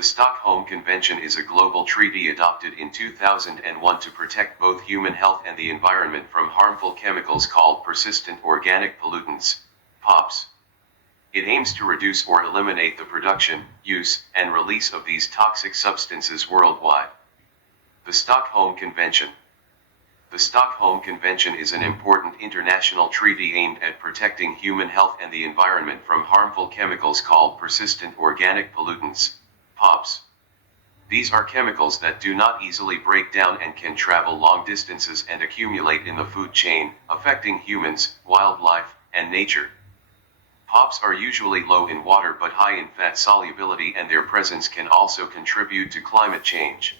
The Stockholm Convention is a global treaty adopted in 2001 to protect both human health and the environment from harmful chemicals called persistent organic pollutants, POPs. It aims to reduce or eliminate the production, use, and release of these toxic substances worldwide. The Stockholm Convention. The Stockholm Convention is an important international treaty aimed at protecting human health and the environment from harmful chemicals called persistent organic pollutants, POPs. These are chemicals that do not easily break down and can travel long distances and accumulate in the food chain, affecting humans, wildlife, and nature. POPs are usually low in water but high in fat solubility, and their presence can also contribute to climate change.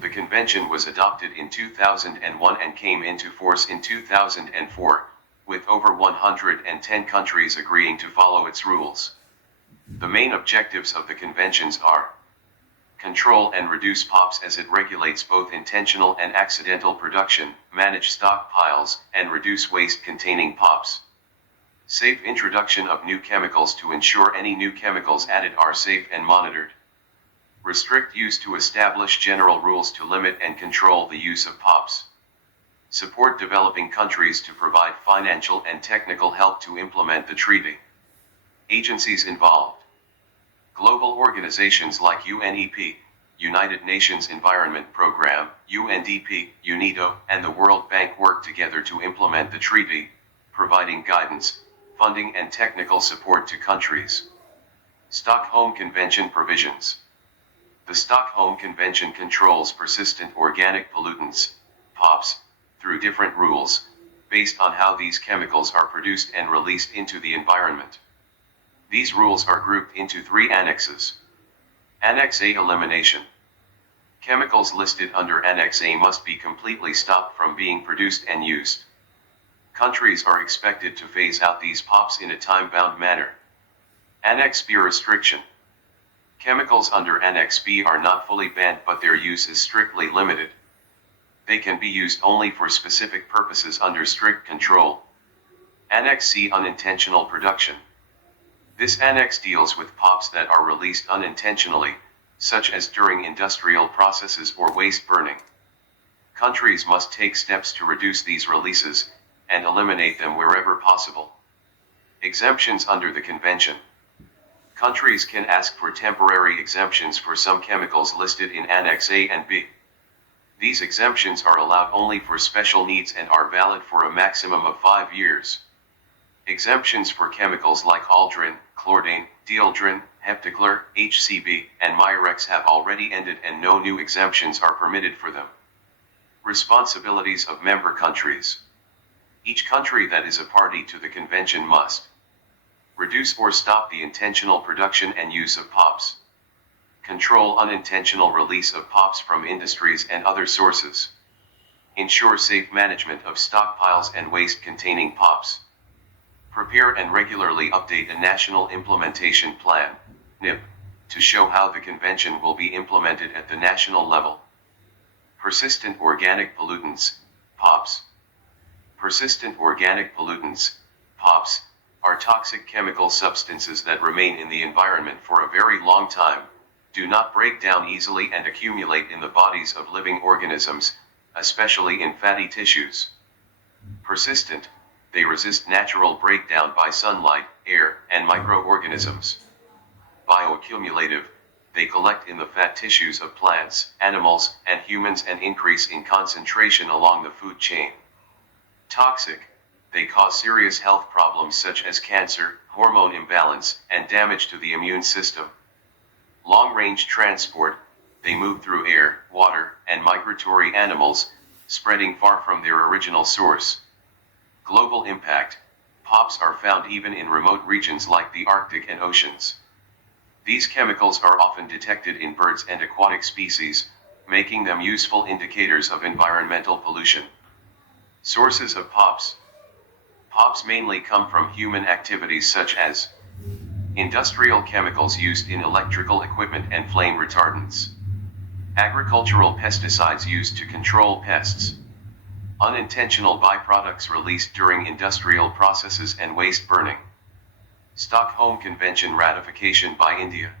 The convention was adopted in 2001 and came into force in 2004, with over 110 countries agreeing to follow its rules. The main objectives of the conventions are: control and reduce POPs as it regulates both intentional and accidental production, manage stockpiles, and reduce waste containing POPs. Safe introduction of new chemicals to ensure any new chemicals added are safe and monitored. Restrict use to establish general rules to limit and control the use of POPs. Support developing countries to provide financial and technical help to implement the treaty. Agencies involved. Global organizations like UNEP, United Nations Environment Programme, UNDP, UNIDO, and the World Bank work together to implement the treaty, providing guidance, funding and technical support to countries. Stockholm Convention provisions. The Stockholm Convention controls persistent organic pollutants, POPs, through different rules, based on how these chemicals are produced and released into the environment. These rules are grouped into 3 annexes. Annex A: Elimination. Chemicals listed under Annex A must be completely stopped from being produced and used. Countries are expected to phase out these POPs in a time-bound manner. Annex B: Restriction. Chemicals under Annex B are not fully banned, but their use is strictly limited. They can be used only for specific purposes under strict control. Annex C: Unintentional production. This annex deals with POPs that are released unintentionally, such as during industrial processes or waste burning. Countries must take steps to reduce these releases, and eliminate them wherever possible. Exemptions under the convention. Countries can ask for temporary exemptions for some chemicals listed in Annex A and B. These exemptions are allowed only for special needs and are valid for a maximum of 5 years. Exemptions for chemicals like aldrin, chlordane, dieldrin, heptachlor, HCB, and Mirex have already ended, and no new exemptions are permitted for them. Responsibilities of member countries. Each country that is a party to the convention must reduce or stop the intentional production and use of POPs. Control unintentional release of POPs from industries and other sources. Ensure safe management of stockpiles and waste containing POPs. Prepare and regularly update a National Implementation Plan, NIP, to show how the convention will be implemented at the national level. Persistent organic pollutants, POPs. Persistent organic pollutants, POPs, are toxic chemical substances that remain in the environment for a very long time, do not break down easily, and accumulate in the bodies of living organisms, especially in fatty tissues. Persistent, they resist natural breakdown by sunlight, air, and microorganisms. Bioaccumulative, they collect in the fat tissues of plants, animals, and humans and increase in concentration along the food chain. Toxic, they cause serious health problems such as cancer, hormone imbalance, and damage to the immune system. Long-range transport, they move through air, water, and migratory animals, spreading far from their original source. Global impact, POPs are found even in remote regions like the Arctic and oceans. These chemicals are often detected in birds and aquatic species, making them useful indicators of environmental pollution. Sources of POPs. POPs mainly come from human activities such as industrial chemicals used in electrical equipment and flame retardants, agricultural pesticides used to control pests, unintentional byproducts released during industrial processes and waste burning. Stockholm Convention ratification by India.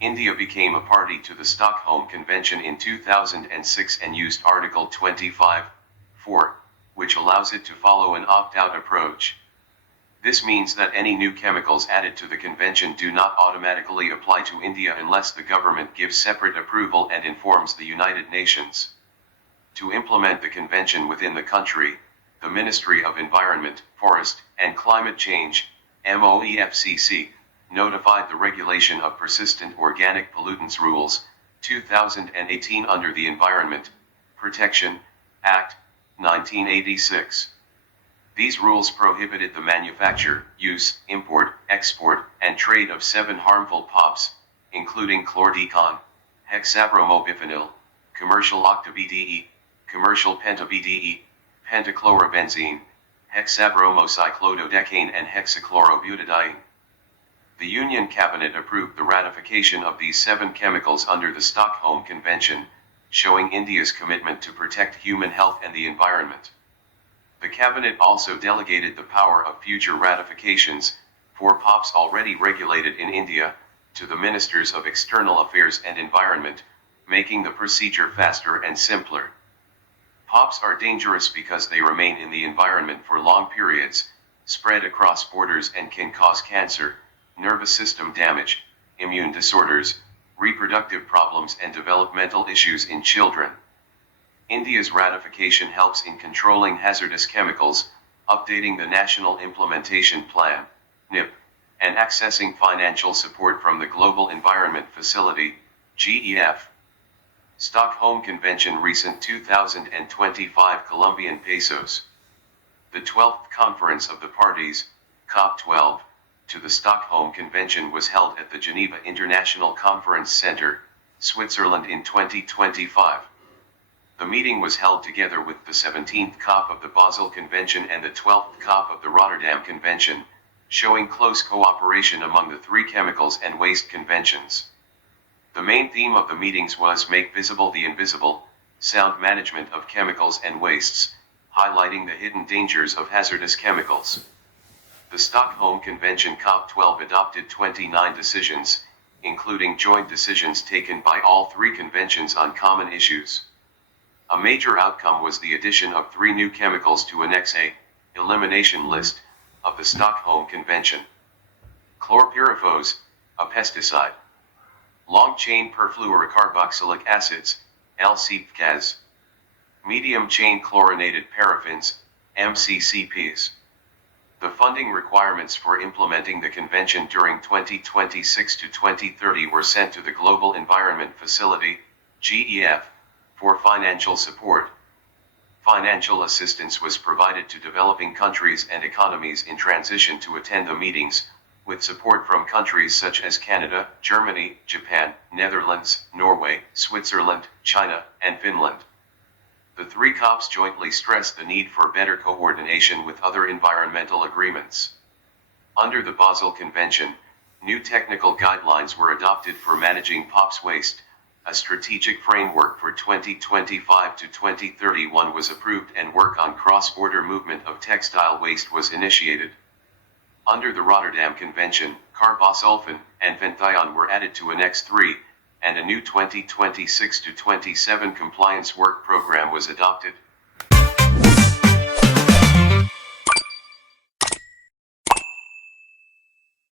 India became a party to the Stockholm Convention in 2006 and used Article 25(4), which allows it to follow an opt-out approach. This means that any new chemicals added to the convention do not automatically apply to India unless the government gives separate approval and informs the United Nations. To implement the convention within the country, the Ministry of Environment, Forest, and Climate Change, MOEFCC, notified the Regulation of Persistent Organic Pollutants Rules, 2018 under the Environment Protection Act, 1986. These rules prohibited the manufacture, use, import, export, and trade of 7 harmful POPs, including chlordecone, hexabromobiphenyl, commercial octa-BDE, commercial penta-BDE, pentachlorobenzene, hexabromocyclododecane and hexachlorobutadiene. The Union Cabinet approved the ratification of these 7 chemicals under the Stockholm Convention, showing India's commitment to protect human health and the environment. The Cabinet also delegated the power of future ratifications, for POPs already regulated in India, to the Ministers of External Affairs and Environment, making the procedure faster and simpler. POPs are dangerous because they remain in the environment for long periods, spread across borders and can cause cancer, nervous system damage, immune disorders, reproductive problems and developmental issues in children. India's ratification helps in controlling hazardous chemicals, updating the National Implementation Plan, NIP, and accessing financial support from the Global Environment Facility, GEF. Stockholm Convention recent 2025 Colombian pesos. The 12th Conference of the Parties, COP12, to the Stockholm Convention was held at the Geneva International Conference Center, Switzerland in 2025. The meeting was held together with the 17th COP of the Basel Convention and the 12th COP of the Rotterdam Convention, showing close cooperation among the 3 chemicals and waste conventions. The main theme of the meetings was Make Visible the Invisible, Sound Management of Chemicals and Wastes, highlighting the hidden dangers of hazardous chemicals. The Stockholm Convention COP12 adopted 29 decisions, including joint decisions taken by all 3 conventions on common issues. A major outcome was the addition of 3 new chemicals to Annex A, elimination list, of the Stockholm Convention. Chlorpyrifos, a pesticide. Long-chain perfluorocarboxylic acids, LCPCAS. Medium-chain chlorinated paraffins, MCCPs. The funding requirements for implementing the convention during 2026 to 2030 were sent to the Global Environment Facility, GEF, for financial support. Financial assistance was provided to developing countries and economies in transition to attend the meetings, with support from countries such as Canada, Germany, Japan, Netherlands, Norway, Switzerland, China, and Finland. The 3 COPs jointly stressed the need for better coordination with other environmental agreements. Under the Basel Convention, new technical guidelines were adopted for managing POPs waste. A strategic framework for 2025 to 2031 was approved and work on cross-border movement of textile waste was initiated. Under the Rotterdam Convention, carbosulfan and phenthyon were added to Annex 3, and a new 2026 to 27 compliance work program was adopted.